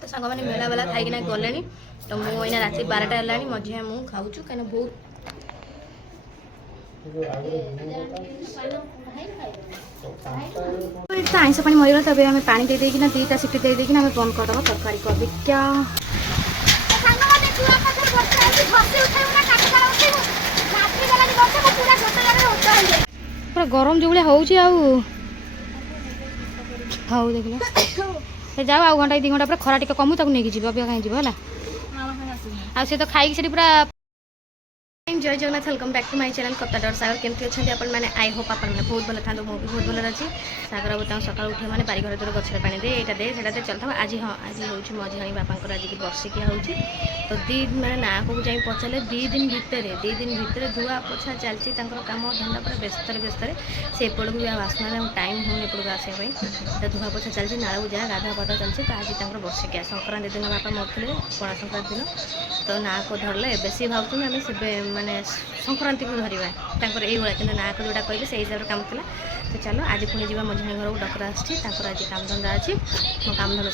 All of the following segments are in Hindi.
तो सांग मैंने मेला बेला खाइकिना गले तो मुझे रात 12टा है मझे मुझे खाऊँ कहीं बहुत आइंस पानी मरीगला तब आम पा देना 2टा सीटी देना आम बंद करदे तरकारी कर क्या पूरा गरम जो भाया हो देखिए जाओ आ घंटा 2 घंटा पर खरा टे कमु ताक नहीं जीव कहीं जीव है आ तो खाई से पूरा जय Jagannath welcome back to my channel कप्ता डॉट सागर केमती अच्छा आपण मैंने आई होप आपण मैंने बहुत भल था मुझे बहुत भल अच्छी सागर बाबू सका उठे मैंने बारिघर दूर गचर पानी दे यहाँ दे से चलता आज हाँ आज हूँ मझी बापा आज बर्षिकिया हो तो 2 मैंने ना को जाई पचारे 2 दिन भितर धुआ पोछा चलती कम धंदा पूरा व्यस्तर से एपड़ को आसना टाइम हो एपड़ आसवाई तो धुआ पोछा चलती नाला को जाए गाधा पाधा चलती तो आज बर्षिकिया संक्रांति दिन बापा मरते पणा संक्रांति दिन तो ना को धरले बेसी भावुँ आम से माने संक्रांति को धरवा ये कि ना को जोटा कहले से हिसाब से काम था तो चलो आज पुणी जा मझी घर को डकर आज काम धंदा अच्छी मो काम धंदा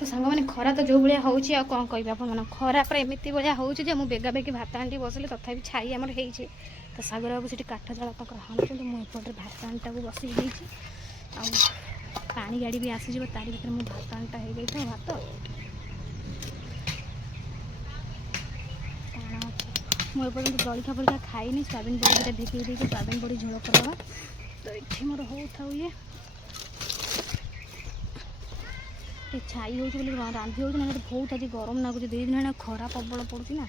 तो सांग मैंने खरा तो जो भाया हो कौन कह खरा पर एमती भाया हो बेगा बेगी भात हांडी बसले तथापि छाई आमर हो तो सागर बाबू से काठ जाल तक हाणुच्च मुझे भात हांडीटा को बसई पा गाड़ी भी आसीज तारी भर मुझे भात हांडीटा हो गई भात मुझे जलिखा फलिखा खाईनी सोयाबीन बड़ी दुटा भिगे देखिए सोयाबीन बड़ी झोल करवा तो ये मोर हो था ये छाई हो रांधि हो बहुत आज गरम लगुच 2 दिन है खरा प्रबल पड़ूँ ना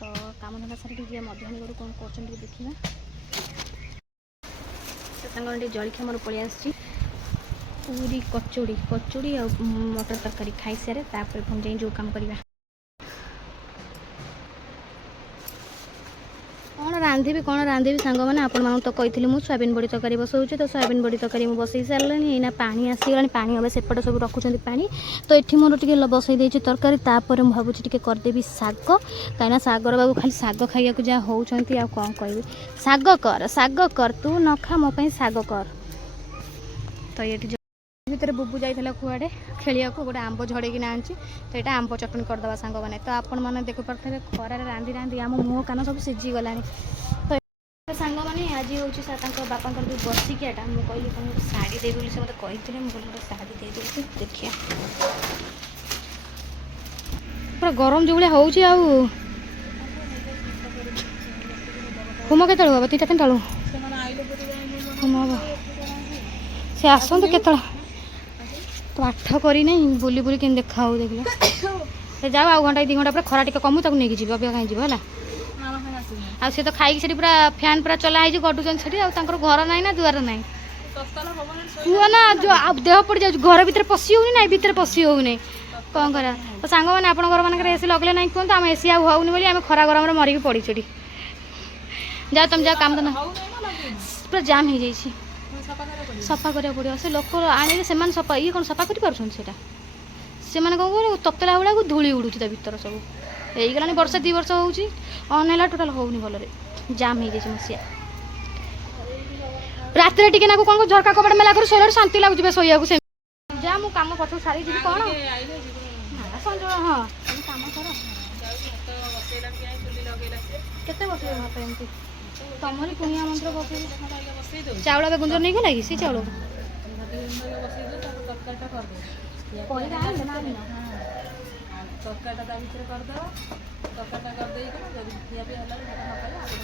तो काम धंदा सारी मध्याह्न घर कौन कर देखा तो जलिखा मोर पलि आसी पूरी कचोड़ी और मटर तरकारी खाई सारे पुणी जो काम करवा कौन रांधि सांग मैंने आपण तो कही मुझे सोयाबीन बड़ी तरकारी बसाऊँ तो सोयाबीन बड़ी तरकारी मुझे बसई सारे ना पानी आसीगला पानी हम सेपटे सब रखुच्च पानी तो ये मोर टे बसई देती तरकारी तापर मुझे भावुँ टे करदेवी साग कहीं सागर बाबू खाली साग खाइया जहाँ होती आ कौन कह साग कर तू न खा मोपाई साग कर तो ये भितर बुबू जाइला कुआड़े खेलिया गोटे आंब झड़ेकी आनी तो यहाँ आंब चटनी करदे सांग मैंने तो आपण मैंने देखी पारे खरार रांधि रांधि आम मुँह कान सब सीझीगला तो सांग मैंने आज हूँ बापा जो बर्षिकियाटा मुझे कहली कौन गोटे शाढ़ी देवी से मतलब कही मुझे गोटे शाढ़ी दे देती देखिए पूरा गरम जो भाया हो होम के हम 2टा होम हम सी आसतु के पाठ करना बुली बुली कि देखा हो देखिए जाओ आ घंटा 2 घंटा पर खरा टे कमु ताक नहीं जीव कहीं जीव है आ तो खाई से पूरा फैन पूरा चला गडुचन से घर ना ना दुआर ना हुआ ना जो देह पड़ जाए घर भीतर पशि होनी ना भीतर पशि होनी कौन करा तो सांग मैंने आप घर मानक एसी लगले ना कहते आम एसी आनी बोली आम खरा गरम मरिकी पड़ी जाओ तुम जाओ काम तो पूरा जाम हो जाइए सफा करा पड़ो से लोक आने से सफा ये कौन सफा कर से कौन कह ततला भाया धूली उड़ू भर सब यहीगला वर्ष 2 वर्ष होना टोटाल होनी भलरे जाम हो जाए मसीहा रात टे ना कौन झरका कपड़ा मेला कर शोला शांति लगुच शोया से जा मु कम पछ सारी जी कौन हाँ कम कर केते बस भात एमती तमरी कुनिया मंत्र बस चाउल गुंजर नहीं गला कि सी चाउल तरकाटा भितर करदे तरकाटा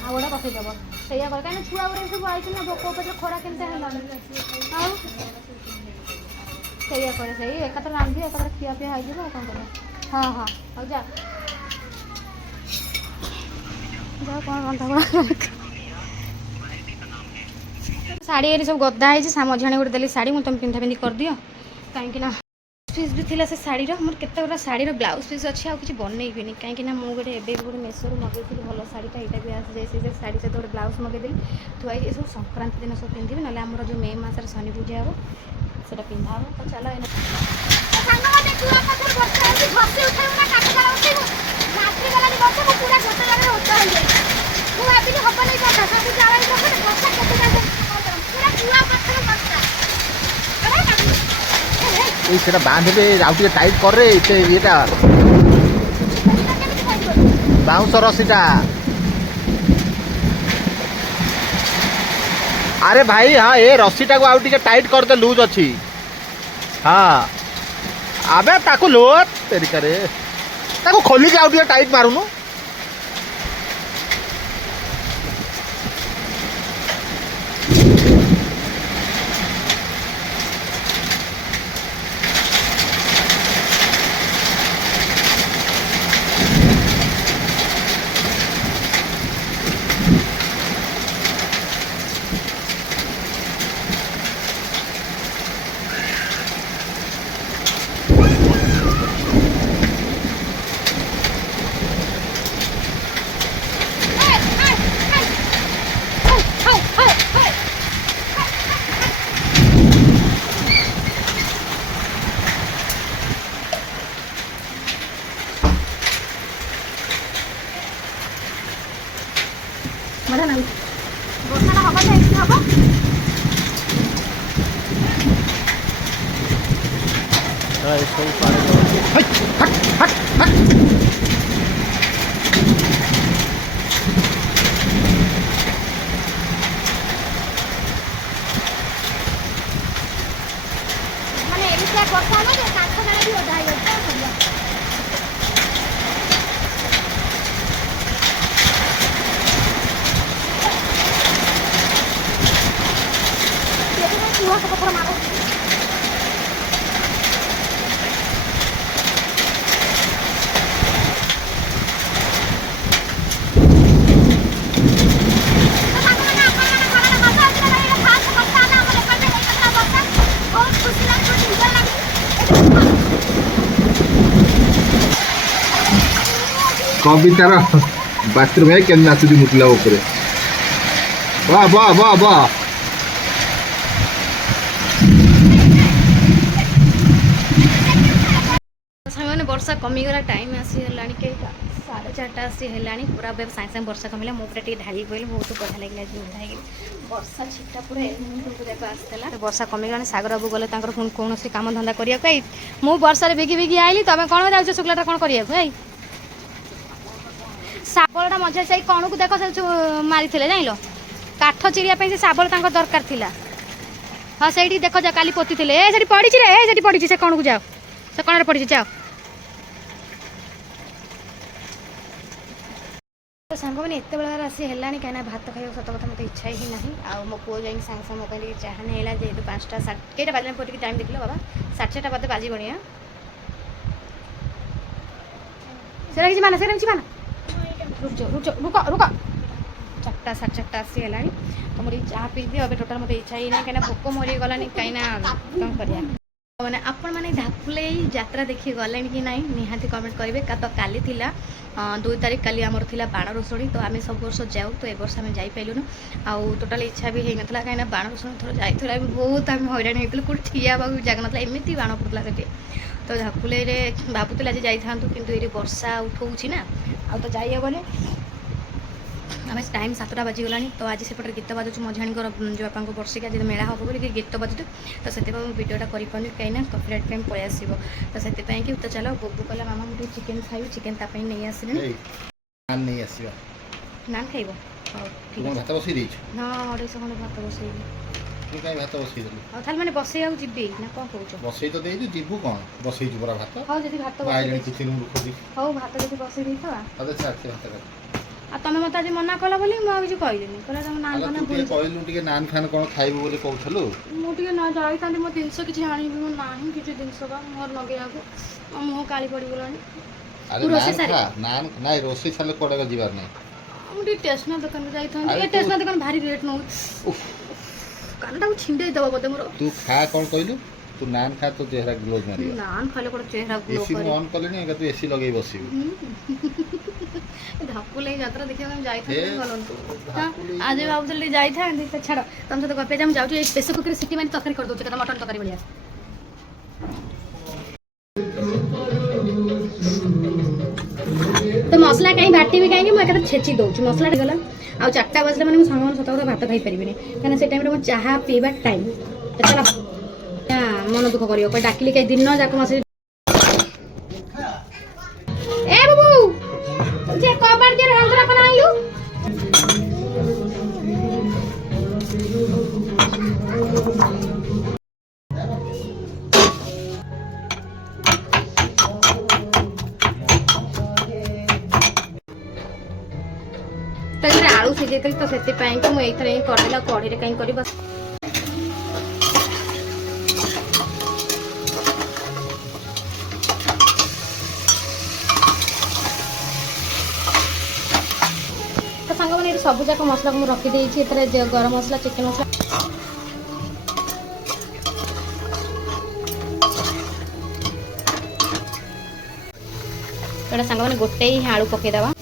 गोटा बसईदेव से कहीं छुआ गुड़ा सब आई ना भोक पेट खरा के से एकात्र रांधि एकात्र खिया पिया हो कौन कर हाँ हाँ हो जा कौन रंधा शाढ़ी ये सब गदा है मझाणी गोटे देली शाढ़ी मुझे तुम पिंधा पिंधि कर दियो कहीं पीस भी थी से शाढ़ी मोर केतटा शाढ़ी ब्लाउज पीस अच्छी आ कि बनईबी कहीं मुझे गोटे गोटे मेसो मगेदी भल शाढ़ीटा यहाँ भी आसी जाए शाढ़ी सहित गोटे ब्लाउज मगेदेली थुआई ये सब संक्रांति दिन सब पिंधि ना आम जो मे मसर शनि पूजा हे से पिंधा हम तो चलो पूरा এই সেটা বাঁধবে ଆଉ ଟିକେ টাইট করে ସେ ଇଏଟା ବାଉଁଶ ରସିଟା। ଆରେ ଭାଇ ହଁ ଏ ରସିଟାକୁ ଆଉ ଟିକେ ଟାଇଟ୍ କରିଦେ ଲୁଜ୍ ଅଛି। ହଁ ଆବେ ତାକୁ लो ତେରିକାରେ ତାକୁ ଖୋଲିକି ଆଉ ଟିକେ ଟାଇଟ୍ ମାରୁନୁ। ବଢ଼ିଆ ଲାଗୁଛି ବର୍ଷାଟା ହବ ତ ଏମିତି ହବ। ମାନେ ଏମିତିଆ ବର୍ଷା ହବ ଯେ କାଠ ବେଳା ବି ଓଦା ହେଇଯାଉଛି। କ'ଣ କରିବା? କୁହ କପଡ଼ା ମାର କବିତାର ବାଥରୁମ୍ ହେ କେମିତି ନାଚୁଛି ମୁତିଲା ଉପରେ। ବାହ ବାହ ବାହ ବାହ। ସାଙ୍ଗମାନେ ବର୍ଷା କମିଗଲା ଟାଇମ୍ ଆସିଗଲାଣି କେହି 4:30 ଆସି ହେଲାଣି ପୁରା ଏବେ ସାଙ୍ଗେ ସାଙ୍ଗେ ବର୍ଷା କମିଲା। ମୁଁ ପୁରା ଟିକେ ଢାଳି ପଡ଼ିଲି ବହୁତ ବଢ଼ିଆ ଲାଗିଲା ଆଜି ଓଦା ହେଇକି ବର୍ଷା ଛିଟା ପୁରା ମୁଣ୍ଡକୁ ଯାକ ଆସିଥିଲା। ବର୍ଷା କମିଗଲାଣି ସାଗର ବାବୁ ଗଲେ ତାଙ୍କର ପୁଣି କୌଣସି କାମ ଧନ୍ଦା କରିବାକୁ। ଏଇ ମୁଁ ବର୍ଷାରେ ଭିଗି ଭିଗି ଆଇଲି ତମେ କ'ଣ ଯାଉଛ ଶୁକ୍ଲାଟା କ'ଣ କରିବାକୁ? ଏଇ ଶାବଳଟା ମଝିରେ ସେଇ କଣକୁ ଦେଖ ସେ ମାରିଥିଲେ ଜାଣିଲ କାଠ ଚିରିବା ପାଇଁ ସେ ଶାବଳ ତାଙ୍କର ଦରକାର ଥିଲା। ହଁ ସେଇଠି ଦେଖ ଯା କାଲି ପୋତିଥିଲେ। ଏ ସେଠି ପଡ଼ିଛି ରେ ସେଠି ପଡ଼ିଛି ସେ କଣକୁ ଯାଅ ସେ କଣରେ ପଡ଼ିଛି ଯାଅ। ସାଙ୍ଗମାନେ ଏତେବେଳେ ଆସି ହେଲାଣି କାହିଁକିନା ଭାତ ଖାଇବାକୁ ସତ କଥା ମୋତେ ଇଚ୍ଛା ହିଁ ନାହିଁ। ଆଉ ମୋ ପୁଅ ଯାଇକି ସାଙ୍ଗେ ସାଙ୍ଗେ ମୋ ପାଇଁ ଟିକେ ଚାହା ନେଇଲା ଯେହେତୁ 5ଟା କେଇଟା ବାଜିଲାଣି ପୁଅ ଟିକେ ଟାଇମ୍ ଦେଖିଲ ବାବା 4:30 ବୋଧେ ବାଜିବଣି। ସେଟା କିଛି ମାନ ସେଟା କିଛି ମାନ ରୁକ ରୁକ 4ଟା 4:30 ଆସି ହେଲାଣି ତ ମୁଁ ଟିକେ ଚାହା ପିଇଦିଅ। ଏବେ ଟୋଟାଲ୍ ମୋତେ ଇଚ୍ଛା ହିଁ ନାହିଁ କାହିଁକିନା ଭୋକ ମରିଗଲାଣି। କାହିଁକିନା କ'ଣ କରିବା ମାନେ ଆପଣମାନେ ଧାକୁଲେଇ ଯାତ୍ରା ଦେଖି ଗଲେଣି କି ନାହିଁ ନିହାତି କମେଣ୍ଟ କରିବେ। ତ କାଲି ଥିଲା 2 ତାରିଖ କାଲି ଆମର ଥିଲା ବାଣ ରୋଷଣୀ। ତ ଆମେ ସବୁ ବର୍ଷ ଯାଉ ତ ଏ ବର୍ଷ ଆମେ ଯାଇପାରିଲୁନୁ ଆଉ ଟୋଟାଲ୍ ଇଚ୍ଛା ବି ହେଇନଥିଲା କାହିଁକିନା ବାଣ ରୋଷଣୀ ଥର ଯାଇଥିଲା ଆମେ ବହୁତ ହଇରାଣ ହେଇଥିଲୁ। କେଉଁଠି ଠିଆ ହେବାକୁ ଜାଗା ନଥିଲା ଏମିତି ବାଣ ପଡ଼ୁଥିଲା ସେଠି। ତ ଧାକୁଲେଇରେ ଭାବୁଥିଲେ ଆଜି ଯାଇଥାନ୍ତୁ କିନ୍ତୁ ଏଇଠି ବର୍ଷା ଉଠଉଛି ନା ଆଉ ତ ଯାଇହେବନି। ଆମେ ଟାଇମ୍ 7ଟା ବାଜିଗଲାଣି ତ ଆଜି ସେପଟରେ ଗୀତ ବାଜୁଛୁ ମଝିଆଣୀଙ୍କର ଯେଉଁ ବାପାଙ୍କ ବର୍ଷିକା ଯଦି ମେଳା ହେବ ବୋଲି ଗୀତ ବାଜୁଛୁ ତ ସେଥିପାଇଁ ମୁଁ ଭିଡ଼ିଓଟା କରିପାରୁନି କାହିଁକିନା କପିରାଇଟ୍ ପାଇଁ ପଳେଇ ଆସିବ। ତ ସେଥିପାଇଁ କି ତ ଚାଲ ବୋବୁ କହିଲା ମାମା ମୁଁ ଟିକେ ଚିକେନ୍ ଖାଇବି ଚିକେନ୍ ତା ପାଇଁ ନେଇ ଆସିଲେଣି। ନେଇ ଆସିବା ନାନ୍ ଖାଇବ ହଉ ଠିକ୍ ଅଛି। ଭାତ ବସେଇ ଦେଇଛୁ? ହଁ 250 ଖଣ୍ଡେ ଭାତ ବସେଇବି। ତୁ କାହିଁ ଭାତ ବସେଇଦେଲୁ? ଆଉ ତାହେଲେ ମାନେ ବସେଇବାକୁ ଯିବି ନା କ'ଣ କହୁଛ? ବସେଇ ତ ଦେଇଛୁ ଯିବୁ କ'ଣ ବସେଇଛୁ ପରା ଭାତ। ହଉ ଯଦି ଭାତ ହଉ ଭାତ ଯଦି ବସେଇ ଦେଇଥିବା ଆଉ ତମେ ମୋତେ ଆଜି ମନା କଲ ବୋଲି ମୁଁ ଆଉ କିଛି କହିଲିନି। କହିଲା ତମ ନାନ୍ ଖାନା କହିଲୁ ଟିକେ ନାନ୍ ଖାନ କ'ଣ ଖାଇବୁ ବୋଲି କହୁଥିଲୁ। ମୁଁ ଟିକେ ନା ଯାଇଥାନ୍ତି ମୋ ଜିନିଷ କିଛି ଆଣିବି ମୁଁ ନାହିଁ କିଛି ଜିନିଷ ବା ମୋର ଲଗେଇବାକୁ ମୋ ମୁହଁ କାଳି ପଡ଼ିଗଲାଣି। ନାଇଁ ରୋଷେଇ ସାରିଲେ କୁଆଡ଼େ ଯିବାର ନାହିଁ। ମୁଁ ଟିକେ ଷ୍ଟେସନାରୀ ଦୋକାନକୁ ଯାଇଥାନ୍ତି। ଏ ଷ୍ଟେସନାରୀ ଦୋକାନ ଭାରି ରେଟ୍ ନେଉଛି କାନଟାକୁ ଛିଣ୍ଡେଇ ଦେବ ବୋଧେ ମୋର। ତୁ ଖା କ'ଣ କହିଲୁ ତୁ ନାନ୍ ଖା ତୋ ଚେହେରା ଗ୍ଲୋଜ୍ ମାରିବ। ନାନ୍ ଖାଇଲେ ଗୋଟେ ଚେହେରା ଗ୍ଲୋ କରିବ। ଏସି ଅନ୍ କଲେଣି ଏକା ତୁ ଏସି ଲଗେଇ ବସିବୁ। ଧାକୁଲେଇ ଯାତ୍ରା ଦେଖିବାକୁ ଆମେ ଯାଇଥାନ୍ତି ଗଲନ୍ତୁ ଆଜି ଭାବୁଥିଲି ଯାଇଥାନ୍ତି ତ ଛାଡ଼ ତମ ସହିତ ଗପିଆ ମୁଁ ଯାଉଛି ଏଇ ପ୍ରେସର କୁକରରେ ସିଟି ମାରି ତରକାରୀ କରିଦେଉଛି କେତେ ମଟନ୍ ତରକାରୀ ଭଳିଆ। ତ ମସଲା କାହିଁ ବାଟିବି କାହିଁକି ମୁଁ ଏକାଥରେ ଛେଚି ଦେଉଛି ମସଲା ହେଇଗଲା। ଆଉ 4ଟା ବାଜିଲା ମାନେ ମୁଁ ସାଙ୍ଗମାନେ ସତ କଥା ଭାତ ଖାଇପାରିବିନି କାହିଁକିନା ସେ ଟାଇମ୍ରେ ମୁଁ ଚାହା ପିଇବା ଟାଇମ୍। ଚାଲ मन दुख करियो कोई डाकिली के दिन न जाको मसे ए बाबू जे कबाड़ के हंगरा बनाइलु तले आलू सिजेतल तो सेते पाई को मैं एथरे करदेला कढ़ी रे काई करी बस तो संग माने सब जाक मसला को रखी देछि एथरे गरम मसला चिकन मसला एटा संग माने गोटे ही आलू पके दवा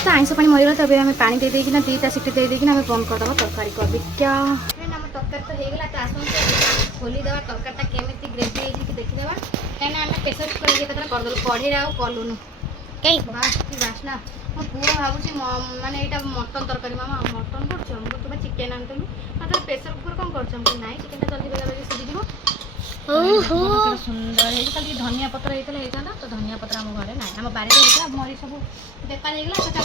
तो आइंस पानी मरीगला तब आम पानी दे देकिना 2टा सीटी दे देकिना आम बंद करदेवा तरकारी कर क्या आम तरकारी तो होगा तो आस खोली देवा तरकारीटा केमी ग्रेवी होगी देखीदेवा कहीं आम प्रेसर कुकर ये करदेलु कढ़ी आउ कलुनु कहीं बासना मो पुआ भावुँ माने यहाँ मटन तरकारी मामा मटन कर तुम चिकेन आनलु मतलब प्रेसर कुकर कौन कर ना चिकेन जल्दी बेला बेला सीझी सुंदर है धनिया पत्र होता तो धनिया पत्र आम घरे ना आम बारे होता मरी सब बेपार होगा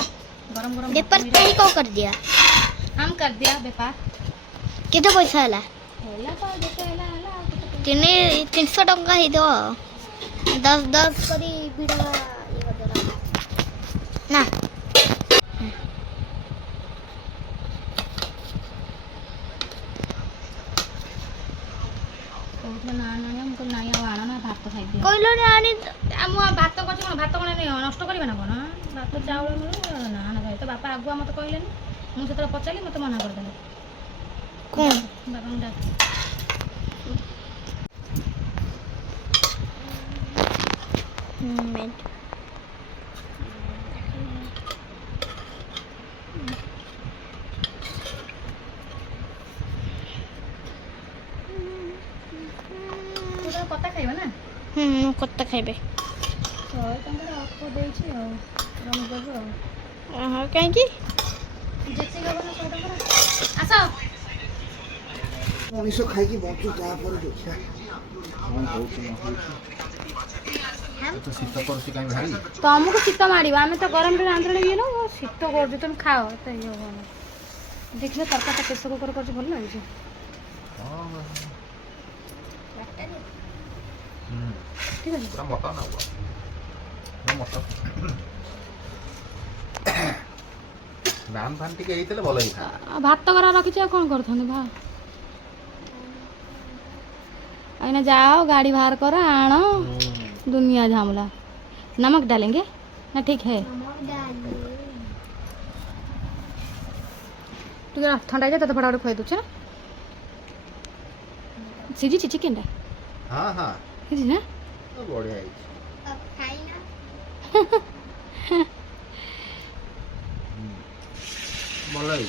गरम गरम बेपार कहीं को कर दिया हम कर दिया बेपार केते पैसा हला होला तो जेते हला हला 300 टंका ही दो 10 करी वीडियो ये कर देला ना कोइलो नानी भात कर भात कौन नष्ट करेंगे ना कौन भात चाउल ना ना तो बापा आगुआ मत कहले मुझे पचारि मत मना करदे कौन बापा कता खाइबा ना कत्ता खाइबे 100 टंका आपको देछि आ रम करबो हां काहे की जेछि गबो ना 100 टंका आसो मनीष खाई की बंचू ता पर देखिया हम तो शीत करछि काई भाई तुमको शीत मारिबा आमे तो गरम रे आंद्रणे गेलो शीत कर तुम खाओ तो ये हो ना देखले तरकाटा प्रेसर कुकर कर भल लागे हां ठीक है पूरा मोटा ना हुआ मोटा नाम फान टिके हेतले भलो ही भात करा रखिछ कोन करथन भा आइना जाओ गाड़ी बाहर करो आनो दुनिया झामला नमक डालेंगे ना ठीक है तू ठंडा जाए तो फटाफट खुआ दूछ सीझी चिकेन हां हां सीझी ना बढ़िया अब खाई ना भलो ही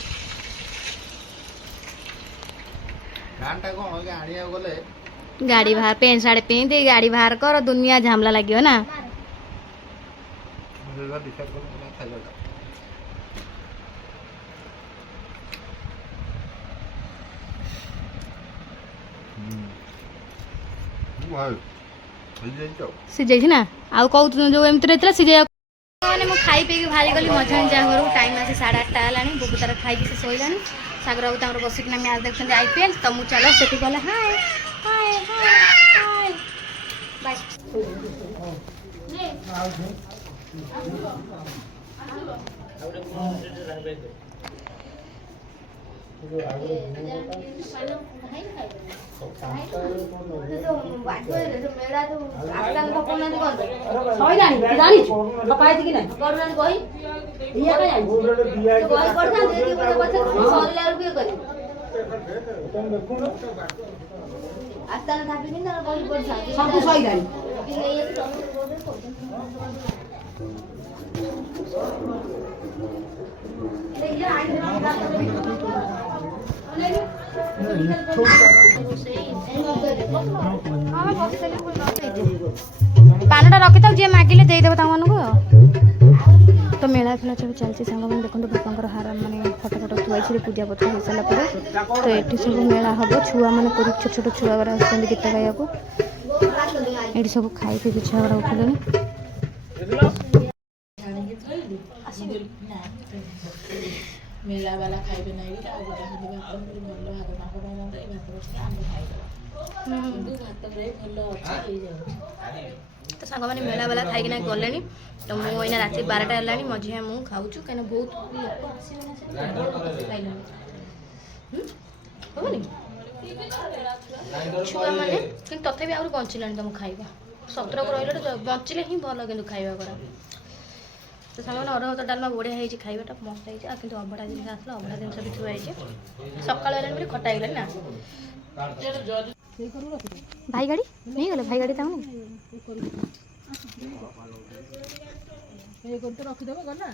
गांटा कोन हो गया आनिया गले गाड़ी बाहर पेन साड़े पेन दे गाड़ी बाहर कर दुनिया झामला लगियो ना मुझे डिसाइड करो ना खाइलो सीझे ना आउ कौ जो एमती रही सीझे मैंने मुझे खाई पी बाहरी गली मझा जा घर टाइम आसे 8:30 है बुबू तार खाई से शोला सागर बाबू तक बसिक मैच देखते आईपीएल तो मुझे चलो से गला हाय हाय हाय बाय पानटा रखी था जी मागिले देदेव तक तो मेला फेला सब चलती सांग मैंने देखो बापा हार मैंने फटो फटो थुआई पूजा पत्र हो सारा पर तो ये सब मेला हम छुआ मैंने छोट छोट छुआ गुरा आस गीत गायक ये सब खाई पी छुआ गुरा उठिले मेला वाला खाइबे नहीं कि आ गोटा खाली भात भल भात मांग पाइना ए भात बस आम खाइबा किंतु भात रे भल अछि ए जाय तो सांग मैंने मेला वाला खाई ना गले तो मुझे रात 12टा है मझिया मुझे खाऊँ कहीं बहुत लोक छुआ मैंने कि तथापि आहुरी बचिला तुम खाଇବା 17 को रही बचिले ही भल कि खाଇବା गुड़ा तो सामान अरह भात डालमा बढ़िया है खाइबाटा मस्त है कि अभड़ा जिन आसला अभड़ा जिन भी थुआई सकाल है खटा है ना भाई गाड़ी नहीं गले भाई गाड़ी रखिदेव गला